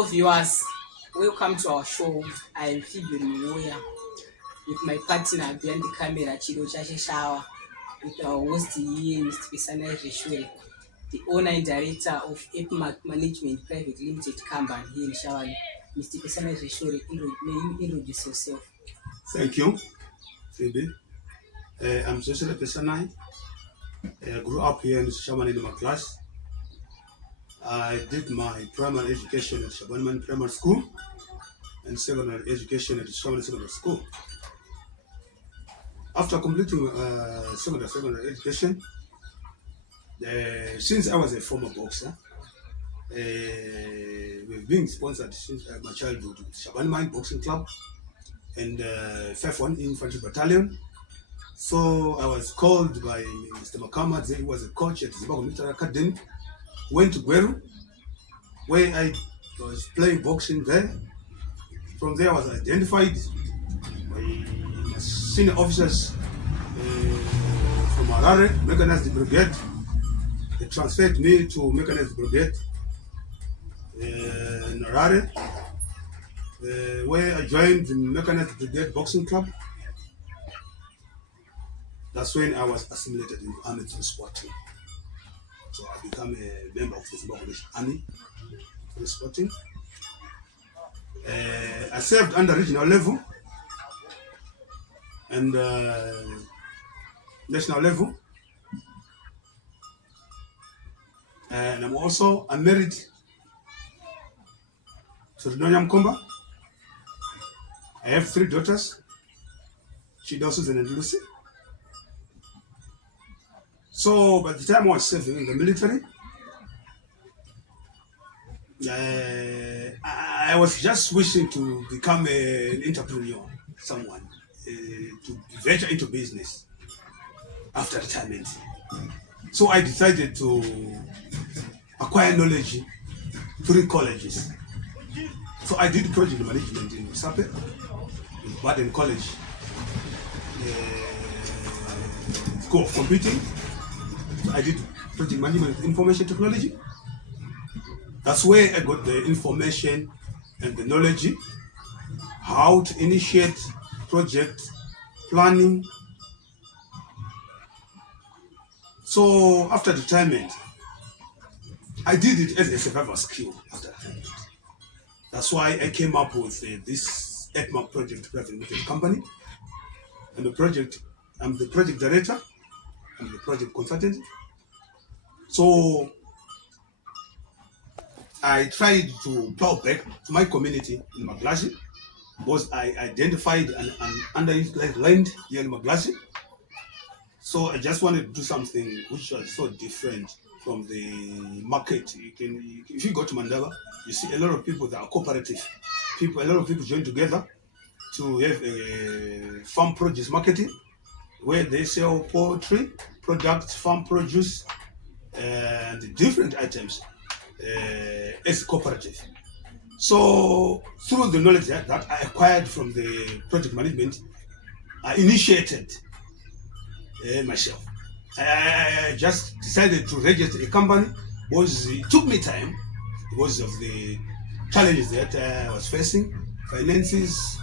Hello viewers, welcome to our show. I am Phibion Muvuya with my partner behind the camera, Chidochashe Shava, with our host here, Mr. the owner and director of Epimac Management Private Limited Company here in Shava. Mr. May you introduce yourself? Thank you, Phoebe. I'm Cecily Pesanai. I grew up here in Shaman in my class. I did my primary education at Shaban Primary School and secondary education at Shaman Secondary School. After completing secondary education, since I was a former boxer, we've been sponsored since my childhood with Shaban Mine Boxing Club and 5-1 Infantry Battalion. So I was called by Mr. Makama, he was a coach at Zimbabwe Military Academy, went to Gweru, where I was playing boxing there. From there I was identified by senior officers from Harare, Mechanized Brigade. They transferred me to Mechanized Brigade in Harare, where I joined the Mechanized Brigade Boxing Club. That's when I was assimilated in the Army through sporting. So I became a member of the Zimbabwe Army through sporting. I served under regional level and national level. And I'm married to Chidochashe Mkomba. I have 3 daughters, Chidochashe and Lucy. So by the time I was serving in the military, I was just wishing to become an entrepreneur, someone to venture into business after retirement. So I decided to acquire knowledge through colleges. So I did project management in Sape, in Baden College, School of Computing. So I did project management with information technology. That's where I got the information and the knowledge how to initiate project planning. So after retirement, I did it as a survival skill after retirement. That's why I came up with this Epimac project private limited company. I'm the project director, I'm the project consultant. So I tried to plow back to my community in Maglashi because I identified an underutilized land here in Maglashi. So I just wanted to do something which was so different from the market. If you go to Mandava, you see a lot of people that are cooperative. A lot of people join together to have a farm produce marketing where they sell poultry products, farm produce, and different items as cooperative. So through the knowledge that I acquired from the project management, I initiated myself. I just decided to register a company because it took me time because of the challenges that I was facing, finances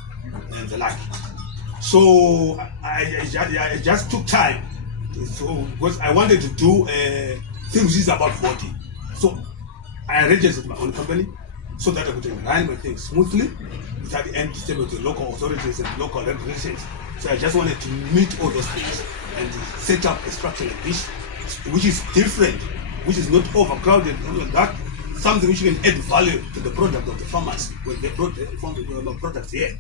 and the like. So I just took time because I wanted to do things about body. So I registered my own company so that I could run my things smoothly without the end stable with the local authorities and local regulations. So I just wanted to meet all those things and set up a structure like this, which is different, which is not overcrowded, not like that, something which can add value to the product of the farmers when they brought the products here.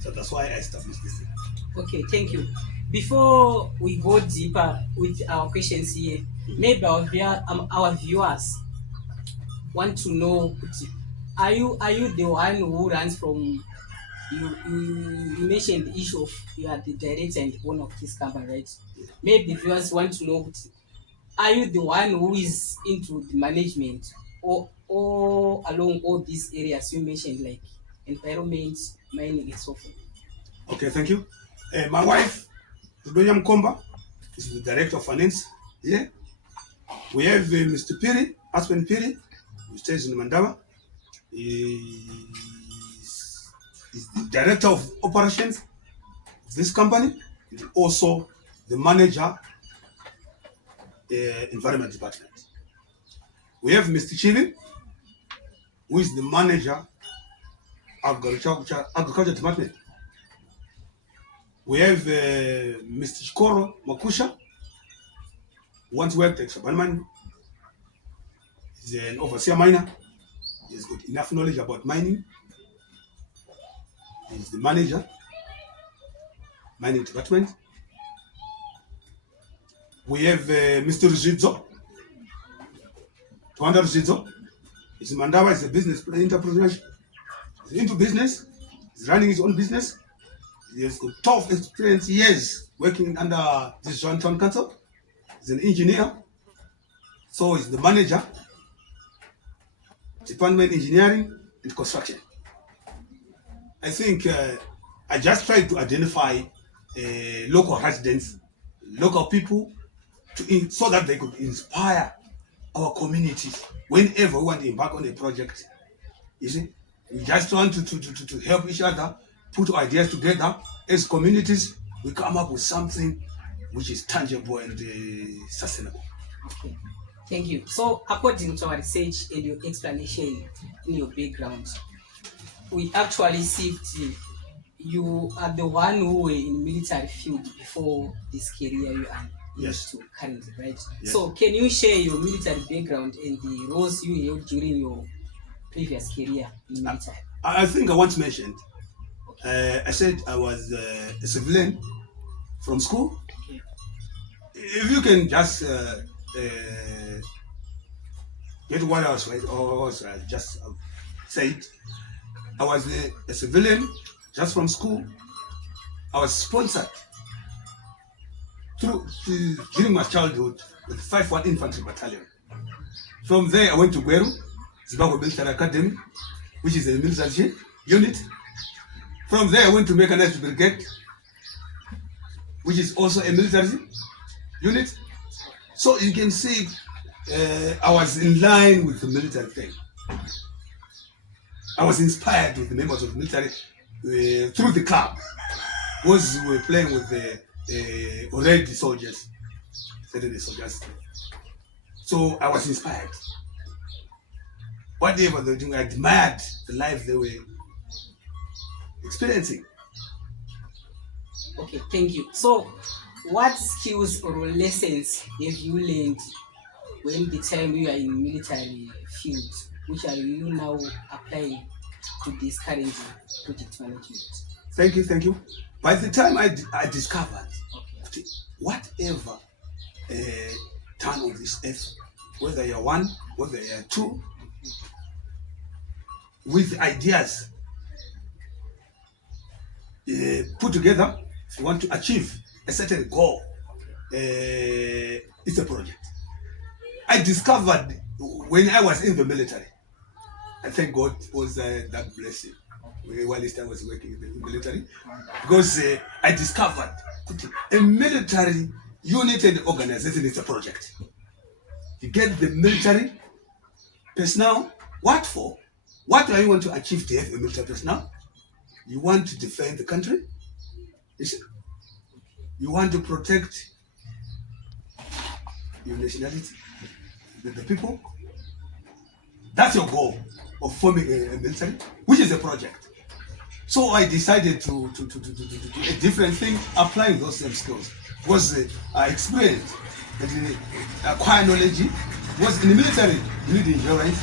So that's why I established this thing. Okay, thank you. Before we go deeper with our questions here, maybe our viewers want to know, are you the one who runs from you mentioned the issue of you are the director and owner of this company, right? Maybe the viewers want to know, are you the one who is into the management or along all these areas you mentioned, like environment, mining, and so forth? Okay, thank you. My wife, Chidochashe Mkomba, is the director of finance here. We have Mr. Piri, husband Piri, who stays in Mandava. is the director of operations of this company, and also the manager, environment department. We have Mr. Chivi, who is the manager, agriculture department. We have Mr. Chikoro Makusha, who once worked at Shabanman. He's an overseer miner. He's got enough knowledge about mining. He's the manager, mining department. We have Mr. Rizidzo, Twanda Rizidzo. He's Mandava, he's a business entrepreneur. He's into business. He's running his own business. He has got tough experience, years working under this joint town council. He's an engineer. So he's the manager, department engineering and construction. I think I just tried to identify local residents, local people, so that they could inspire our communities whenever we want to embark on a project. You see, we just want to help each other, put ideas together. As communities, we come up with something which is tangible and sustainable. Okay. Thank you. So, according to our research and your explanation in your background, we actually see you are the one who were in military field before this career you are Yes. to currently, right? Yes. So, can you share your military background and the roles you held during your previous career in military? I think I once mentioned, I said I was a civilian from school. Okay. If you can just get what I was right, or just said, I was a civilian just from school. I was sponsored during my childhood with 5-1 Infantry Battalion. From there, I went to Gweru, Zimbabwe Military Academy, which is a military unit. From there, I went to Mechanized Brigade, which is also a military unit. So you can see I was in line with the military thing. I was inspired with the members of the military through the club, because we were playing with the already soldiers, certain soldiers. So I was inspired. Whatever they were doing, I admired the life they were experiencing. Okay, thank you. So, what skills or lessons have you learned when the time you are in military field, which are you now applying to this current project management? Thank you. By the time I discovered whatever turn on this earth, whether you're one, whether you're two, with ideas put together, if you want to achieve a certain goal, it's a project. I discovered when I was in the military, I thank God was that blessing while this time I was working in the military, because I discovered a military unit and organization is a project. You get the military personnel. What for? What do you want to achieve to have a military personnel? You want to defend the country? You see? You want to protect your nationality, the people. That's your goal of forming a military, which is a project. So I decided to do a different thing, applying those same skills. Was I experienced and acquire knowledge. Was in the military, you need endurance.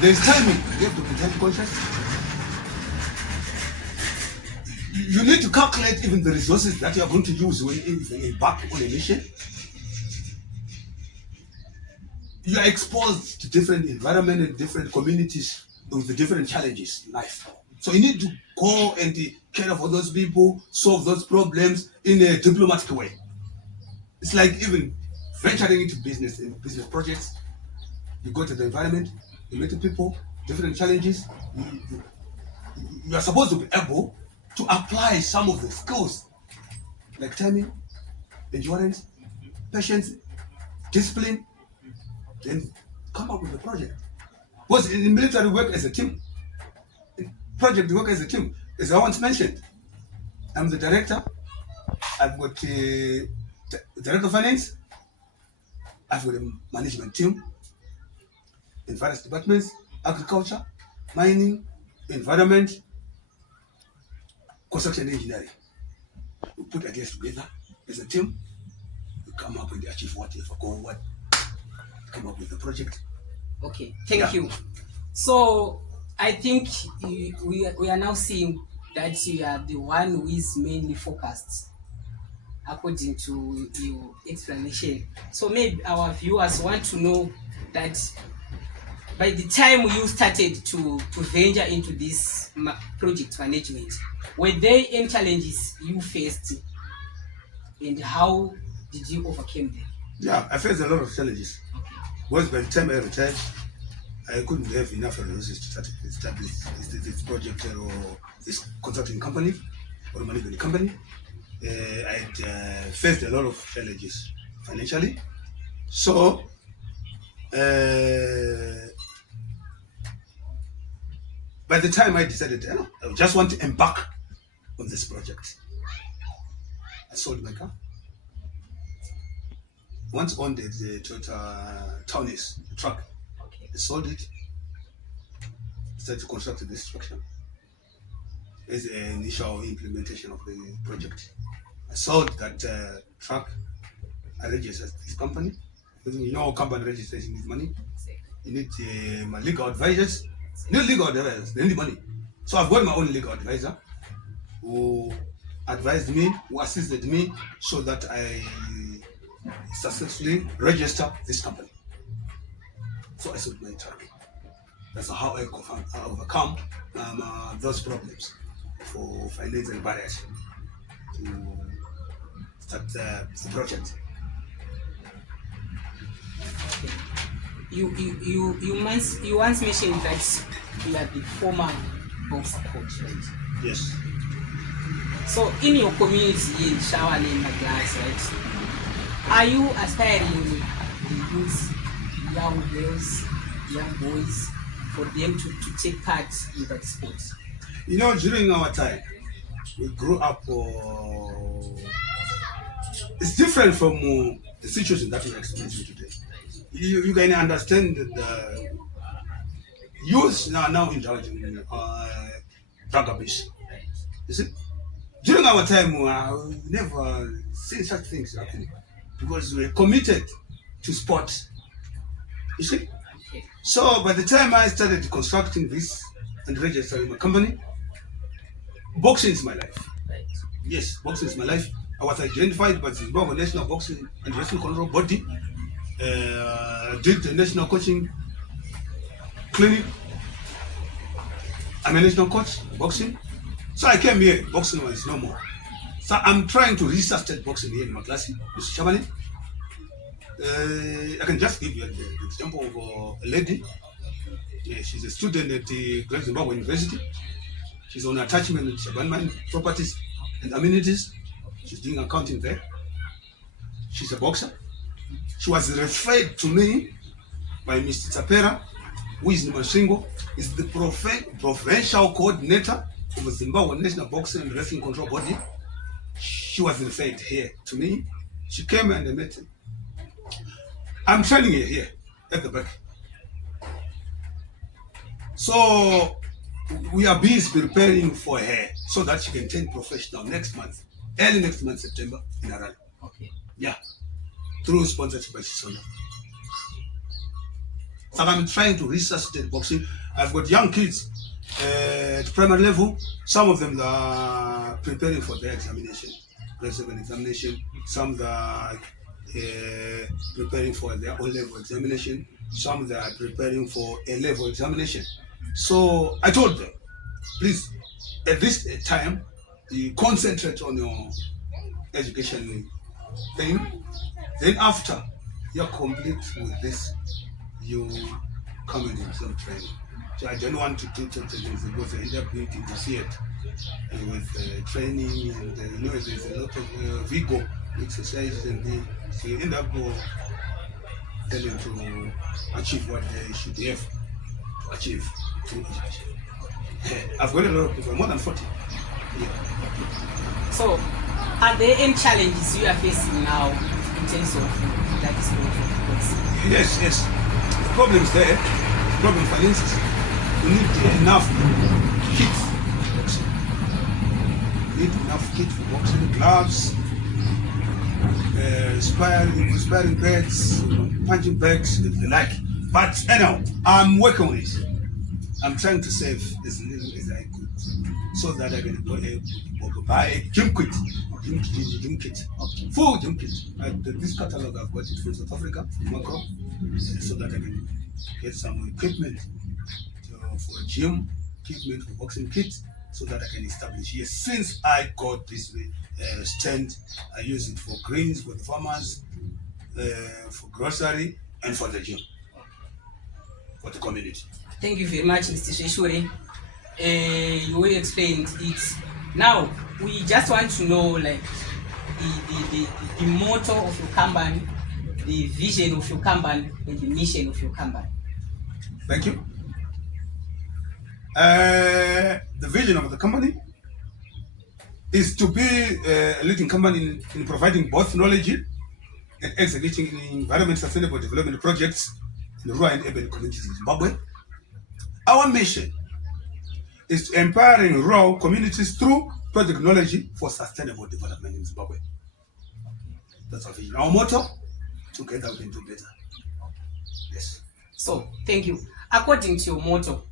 There's timing. You have to be time conscious. You need to calculate even the resources that you are going to use when you embark on a mission. You are exposed to different environment and different communities with the different challenges in life. So you need to go and care for those people, solve those problems in a diplomatic way. It's like even venturing into business projects. You go to the environment, you meet the people, different challenges. You are supposed to be able to apply some of the skills like timing, endurance, patience, discipline, then come up with a project. Because in military, we work as a team. In project, we work as a team. As I once mentioned, I'm the director. I've got director of finance. I've got a management team in various departments: agriculture, mining, environment, construction, engineering. We put ideas together as a team. We come up and achieve whatever goal, what come up with the project. Okay, thank Yeah. you. So I think we are now seeing that you are the one who is mainly focused according to your explanation. So maybe our viewers want to know that by the time you started to venture into this project management, were there any challenges you faced, and how did you overcome them? Yeah, I faced a lot of challenges. Because by the time I retired, I couldn't have enough resources to start this project or this consulting company or management company. I faced a lot of challenges financially. So, by the time I decided, I just want to embark on this project, I sold my car. Once owned the Toyota Townis truck. Okay. I sold it, started to construct this structure as an initial implementation of the project. I sold that truck. I registered this company. Because you know, company registration needs money. You need my legal advisors. You need legal advisors, they need money. So I've got my own legal advisor who advised me, who assisted me so that I successfully register this company. So I sold my truck. That's how I overcome those problems for financial barriers to start the project. You once mentioned that you are the former boxer coach, right? Yes. So in your community in Shava and Maglas, right? Are you aspiring the youth, young girls, young boys, for them to take part in that sport? You know, during our time, we grew up. It's different from the situation that we're experiencing today. You can understand that the youth are now indulging in drug abuse. You see, during our time, we never seen such things happening because we were committed to sport. You see, Okay. so by the time I started constructing this and registering my company, boxing is my life. Right. Yes, boxing is my life. I was identified by the Zimbabwe National Boxing and Wrestling Control Body. Did the national coaching clinic. I'm a national coach, boxing. So I came here, boxing was no more. So I'm trying to resuscitate boxing here in Maglasi, Mr. Shabani. I can just give you the example of a lady. Yeah, she's a student at the Great Zimbabwe University. She's on attachment with Shaban properties and amenities. She's doing accounting there. She's a boxer. She was referred to me by Mr. Tapera, who is Nimashingo, is the provincial coordinator of the Zimbabwe National Boxing and Wrestling Control Body. She was referred here to me. She came and I met him. I'm training her here at the back. So we are busy preparing for her so that she can turn professional next month, early next month, September, in Harare. Okay. Yeah, through sponsorship by Sisona. So I'm trying to resuscitate boxing. I've got young kids at primary level. Some of them are preparing for their examination, grade 7 examination. Some that are preparing for their O-level examination. Some that are preparing for A-level examination. So I told them, please, at this time, you concentrate on your education thing. Then after you're complete with this, you come and do some training. So I don't want to do things because I end up being interfered with training and there's a lot of vigor exercises and so you end up telling to achieve what they should have. achieve through Chidochashe. I've got a lot of people, more than 40. Yeah. So, are there any challenges you are facing now in terms of that is not Yes. The problem is there. The problem finances. We need enough kit for boxing. We need enough kit for boxing, gloves, sparring bags, punching bags, the like. But anyhow, I'm working on it. I'm trying to save as little as I could so that I can buy a gym kit. Gym kit. Full gym kit. This catalog I've got it from South Africa, from Macro, so that I can get some equipment for a gym, equipment for boxing kit, so that I can establish. Yes, since I got this stand, I use it for greens, for the farmers, for grocery, and for the gym, for the community. Thank you very much, Mr. Sheshure. You will explain it. Now, we just want to know like the motto of your company, the vision of your company, and the mission of your company. Thank you. The vision of the company is to be a leading company in providing both knowledge and executing environment sustainable development projects in rural and urban communities in Zimbabwe. Our mission is to empowering rural communities through project knowledge for sustainable development in Zimbabwe. That's our vision. Our motto: together we can do better. Yes. So, thank you. According to your motto,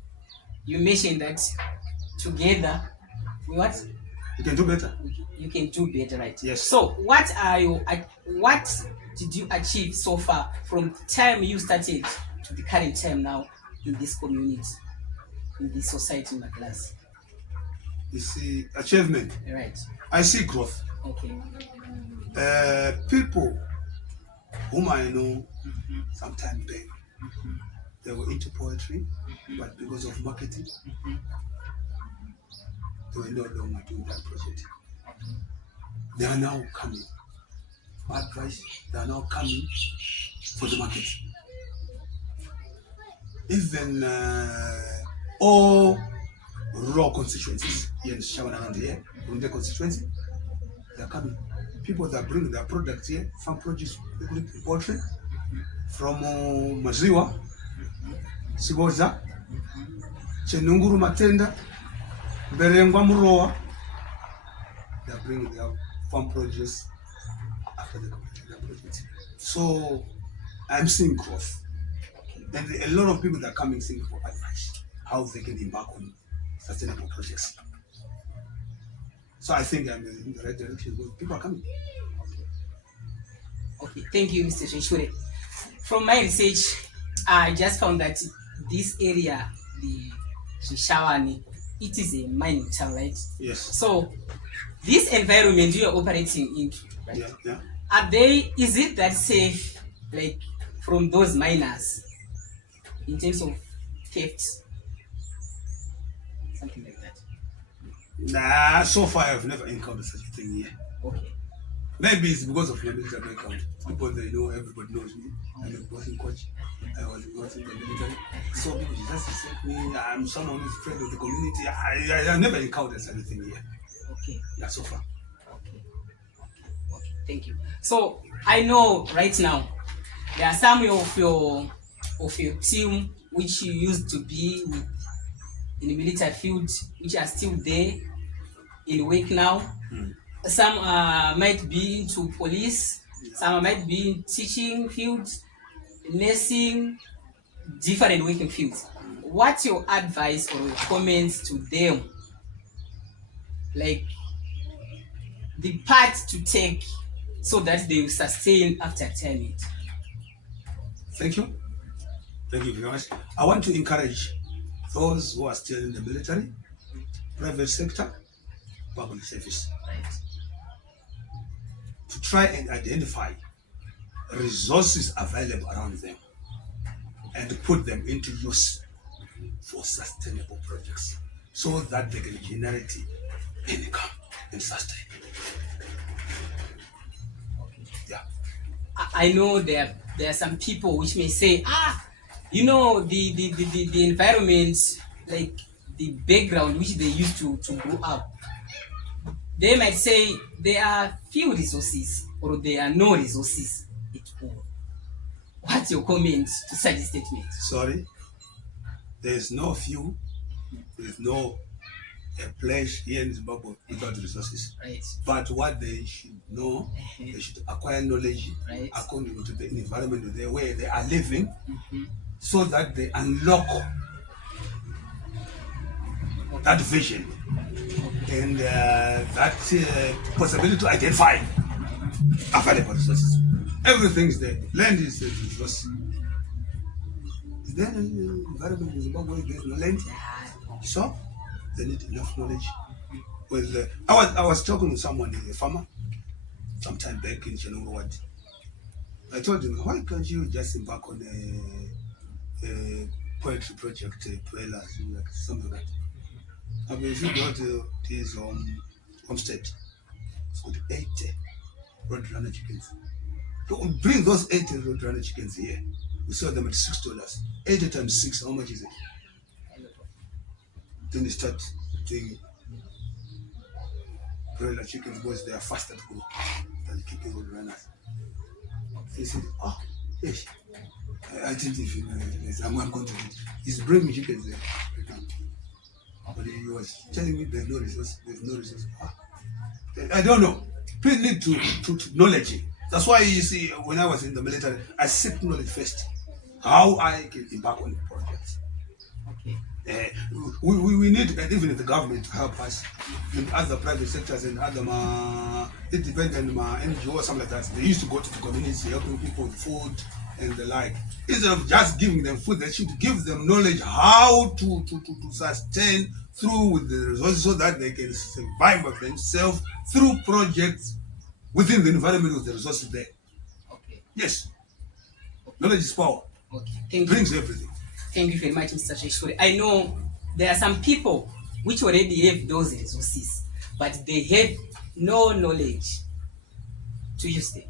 you mentioned that together we what? You can do better. You can do better, right? Yes. So, what did you achieve so far from the time you started to the current time now in this community, in this society, in my class? You see, achievement. Right. I see growth. Okay. People whom I know sometime back, they were into poetry, but because of marketing, they were no longer doing that project. They are now coming for advice. They are now coming for the market. Even all rural constituencies here in Shava around here, from the constituency, they are coming. People that bring their products here, farm produce, poultry, from Maziwa, Siboza, Chenunguru Matenda, Berengwa Muroa. They are bringing their farm produce after they complete their project. So I'm seeing growth. And a lot of people that are coming seeking for advice, how they can embark on sustainable projects. So I think I'm in the right direction. People are coming. Okay, thank you, Mr. Sheshure. From my research, I just found that this area, the Shishawani, it is a mining town, right? Yes. So, this environment you are operating in, right? Yeah. Is it that safe, like, from those miners, in terms of theft? Something like that. Nah, so far I've never encountered such a thing here. Okay. Maybe it's because of my military background. People they know, everybody knows me. I'm a boxing coach. I was in the military. So people just accept me. I'm someone who's friend of the community. I never encountered such a thing here. Okay. Yeah, so far. Okay. Thank you. So I know right now there are some of your team which you used to be with in the military field, which are still there in work now. Some might be into police, some might be in teaching fields, nursing, different working fields. What's your advice or your comments to them? Like the path to take so that they will sustain after retirement? Thank you. Thank you very much. I want to encourage those who are still in the military, private sector, public service, to try and identify resources available around them and put them into use for sustainable projects so that they can generate income and sustain. I know there are some people which may say, You know, the environment, like the background which they used to grow up, they might say there are few resources or there are no resources at all. What's your comment to such a statement? Sorry, there's no few, there's no a place here in Zimbabwe without resources. Right. But what they should know, they should acquire knowledge Right. according to the environment where they are living, Mm-hmm. so that they unlock that vision and that possibility to identify available resources. Everything is there. Land is a resource. Is there any environment in Zimbabwe where there's no land? So they need enough knowledge. With I was talking with someone, a farmer, sometime back in Chenongo Ward. I told him, why can't you just embark on a poetry project, Puelas, like something like that? I mean, if you go to his homestead, it's got 80 roadrunner chickens. So we bring those 80 roadrunner chickens here. We sell them at $6. 80 times 6, how much is it? Then you start doing broiler chickens because they are faster to grow than keeping roadrunners. He said, oh, yes. I didn't even know. I'm going to do it. He's bringing chickens there. But he was telling me there's no resource. There's no resource. I don't know. People need to knowledge it. That's why you see, when I was in the military, I seek knowledge first. How I can embark on the projects. Okay. We need, and even the government, to help us in other private sectors and other independent NGO or something like that. They used to go to the community helping people with food and the like. Instead of just giving them food, they should give them knowledge how to sustain through with the resources so that they can survive of themselves through projects within the environment with the resources there. Okay. Yes, knowledge is power. Okay. It brings everything. Thank you very much, Mr. Sheshuri. I know there are some people which already have those resources, but they have no knowledge to use them.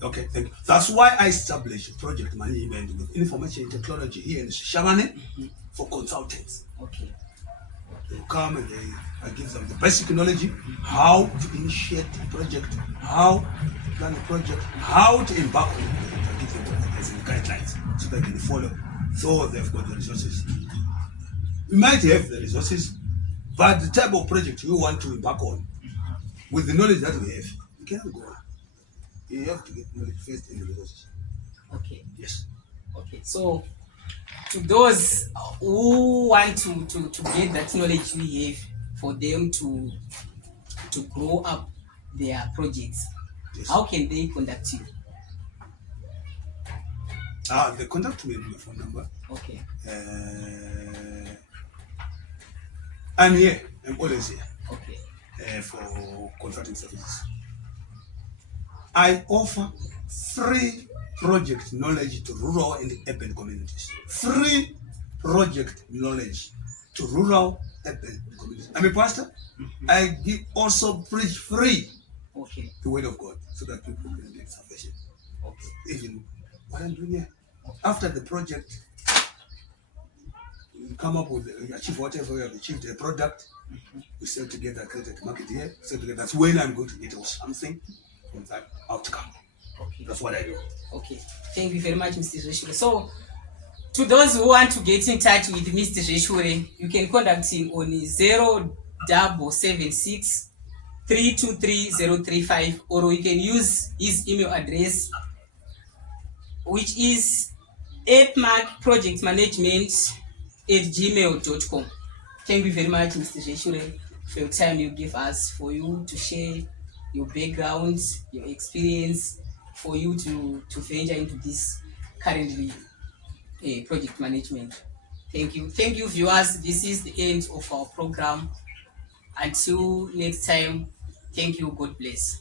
Okay, thank you. That's why I established project management with information technology here in Shava for consultants. Okay. They come and I give them the basic knowledge, how to initiate the project, how to plan the project, how to embark on it. I give them the guidelines so they can follow. So they've got the resources. We might have the resources, but the type of project you want to embark on, with the knowledge that we have, you cannot go on. You have to get knowledge first in the resources. Okay. Yes. Okay. So, to those who want to get that knowledge we have, for them to grow up their projects, Yes. how can they contact you? They contact me with my phone number. Okay. I'm here. I'm always here Okay. for consulting services. I offer free project knowledge to rural and urban communities. Free project knowledge to rural urban communities. I'm a pastor. I give also preach free Okay. the word of God so that people can get salvation. Okay. Even what I'm doing here. After the project, we come up with, achieve whatever we have achieved, a product, we sell together, create a market here, sell together. That's when I'm going to get something from that outcome. Okay. That's what I do. Okay. Thank you very much, Mr. Zeshure. So, to those who want to get in touch with Mr. Zeshure, you can contact him on 0776 323 or you can use his email address, which is appmarkprojectmanagement@gmail.com. Thank you very much, Mr. Zeshure, for your time you give us, for you to share your background, your experience, for you to venture into this currently project management. Thank you. Thank you, viewers. This is the end of our program. Until next time, thank you. God bless.